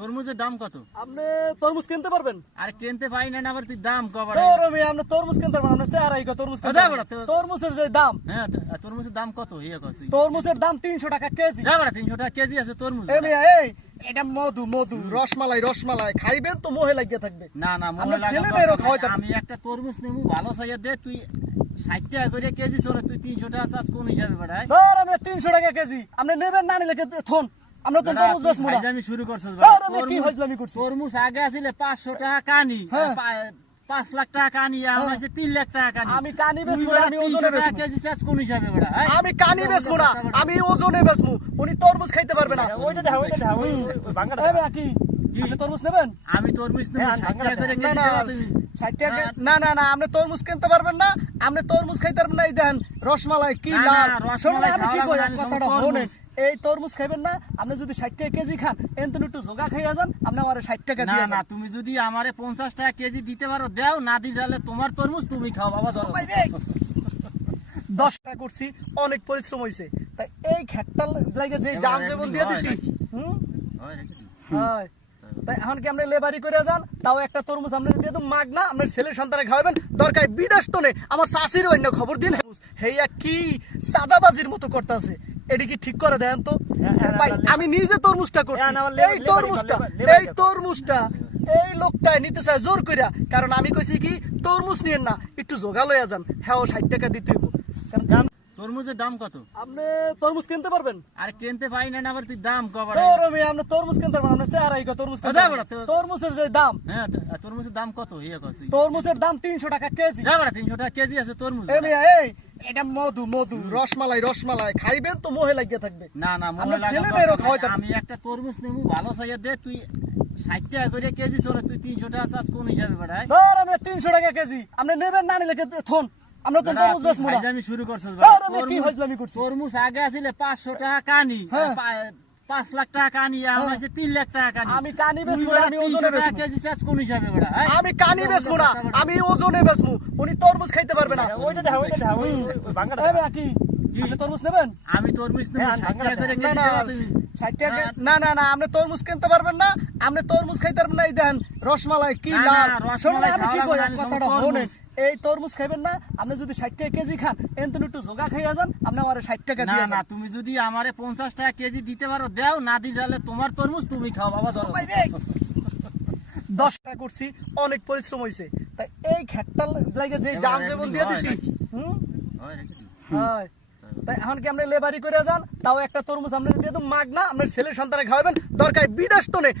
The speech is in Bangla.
তরমুজের দাম কত? আপনি তরমুজ কিনতে পারবেন? আরে কিনতে পাই না, আবার তুই দাম কবার? আপনি তরমুজ কিনতে পারবেন? আপনি চেহারাই তরমুজ কিনতে যা পারবেন? বেটা, তরমুজের যে দাম, হ্যাঁ তরমুজের দাম কত? তরমুজের দাম 300 টাকা কেজি। যা বেটা, 300 টাকা কেজি আছে তরমুজ। এটা মধু মধু, রসমালাই রসমালাই, খাইবেন তো মোহে লাগিয়ে থাকবে। না না, আমরা মনে ছেলে লাগে মেয়েরও খাওয়াইতে আমি একটা তরমুজ নেবো ভালো সাইয়া দে, তুই 60 টাকা করে কেজি চলে, তুই 300 টাকা চাস কোন হিসাবে বেড়ায়? আমি 300 টাকা কেজি, আপনি নেবেন না নিলে থন, আমরা তো তরমুজ বেচবো না। আমি শুরু করছিস কি হইজলামি করছি? তরমুজ আগে আছিল 500 টাকা কানি, হ্যাঁ। 5 লাখ টাকা কানি, আমার আছে 3 লাখ টাকা কানি। আমি কানি তুই বেচবো না, বেটা আমি 300 ওজনে টাকা বেচবো। কেজি চাস কোন হিসাবে বেড়ায়? আমি কানি বেচবো না, আমি ওজনে বেচবো। উনি তরমুজ খাইতে পারবে না। কি আপনি তরমুজ নেবেন? আমি তরমুজ নেব 60 টাকা করে কেজি না, দেবা তুমি। 60 টাকা না না না, আপনি তরমুজ কিনতে পারবেন না, আপনি তরমুজ খাইতে পারবেন না। এই দেন রসমালাই কি না, লাল। না, রসমালাই শোনেন, আমি কি খাওয়া কই, লাগবে না, আমি কথাটা খাবো শুনেন। তরমুজ। এই তরমুজ খাইবেন না, আপনি যদি 60 টাকা কেজি খান, এনতন একটু জোগা খাইয়া যান, আপনি আমারে 60 টাকা না দিয়ে না, যান। তুমি যদি আমারে 50 টাকা কেজি দিতে পারো দাও, না দিলে তোমার তরমুজ তুমি খাও বাবা। ধরো 10 টাকা করছি, অনেক পরিশ্রম হইছে, তাই এই খেটটা লাগে যে জাম জীবন দিয়ে দিছি। হয় তাই এখন কি আপনি লেবারি করে যান, তাও একটা তরমুজ আপনার দিয়ে দেব মাগনা, আপনার ছেলে সন্তানে খাওয়াবেন, দরকার বিদেশ তো নেই, আমার শাশির অন্য খবর দিন। হেইয়া কি সাদাবাজির মতো করতেছে, এটি কি ঠিক করে দেন তো ভাই? আমি নিজে তরমুজটা করছি, এই তরমুজটা এই লোকটা নিতে চায় জোর কইরা, কারণ আমি কইছি কি তরমুজ নিয়েন না, একটু জোগা লইয়া যান। হ্যাঁ, 60 টাকা দিতে হইব। তরমুজের দাম কত? আপনি তরমুজ কিনতে পারবেন? আরে কিনতে পাই না, আবার তুই দাম কবার? আপনি তরমুজ কিনতে পারবেন? আপনি চেহারাই তরমুজ কিনতে যা পারবেন? বেটা, তরমুজের যে দাম, হ্যাঁ তরমুজের দাম কত? তরমুজের দাম 300 টাকা কেজি। যা বেটা, 300 টাকা কেজি আছে তরমুজ। এটা মধু মধু, রসমালাই রসমালাই, খাইবেন তো মোহে লাগিয়ে থাকবে। না না, মনে আমরা লাগে ছেলে মেয়েরও খাওয়াইতে আমি একটা তরমুজ নেবো ভালো সাইয়া দে, তুই 60 টাকা করে কেজি চলে, তুই 300 টাকা চাস কোন হিসাবে বেড়ায়? আমি 300 টাকা কেজি, আপনি নেবেন না নিলে থন, আমরা তো তরমুজ বেচবো না। আমি শুরু করছিস কি হইজলামি করছি? তরমুজ আগে আছিল 500 টাকা কানি, হ্যাঁ। 5 লাখ টাকা কানি, আমার আছে 3 লাখ টাকা কানি। আমি কানি তুই বেচবো না, বেটা আমি 300 ওজনে টাকা বেচবো। কেজি চাস কোন হিসাবে বেড়ায়? আমি কানি বেচবো না, আমি ওজনে বেচবো। উনি তরমুজ খাইতে পারবে না। কি আপনি তরমুজ নেবেন? আমি তরমুজ নেব 60 টাকা করে কেজি না, দেবা তুমি। 60 টাকা না না না, আপনি তরমুজ কিনতে পারবেন না, আপনি তরমুজ খাইতে পারবেন না। এই দেন রসমালাই কি না, লাল। না, রসমালাই শোনেন, আমি কি খাওয়া কই, লাগবে না, আমি কথাটা খাবো শুনেন। তরমুজ। এই তরমুজ খাইবেন না, আপনি যদি 60 টাকা কেজি খান, এনতন একটু জোগা খাইয়া যান, আপনি আমারে 60 টাকা না দিয়ে না, যান। তুমি যদি আমারে 50 টাকা কেজি দিতে পারো দাও, না দিলে তোমার তরমুজ তুমি খাও বাবা। ধরো 10 টাকা করছি, অনেক পরিশ্রম হইছে, তাই এই খেটটা লাগে যে জাম জীবন দিয়ে দিছি। হয় তাই এখন কি আপনি লেবারি করে যান, তাও একটা তরমুজ আপনার দিয়ে দেব মাগনা, আপনার ছেলে সন্তানে খাওয়াবেন, দরকার বিদেশ তো নেই।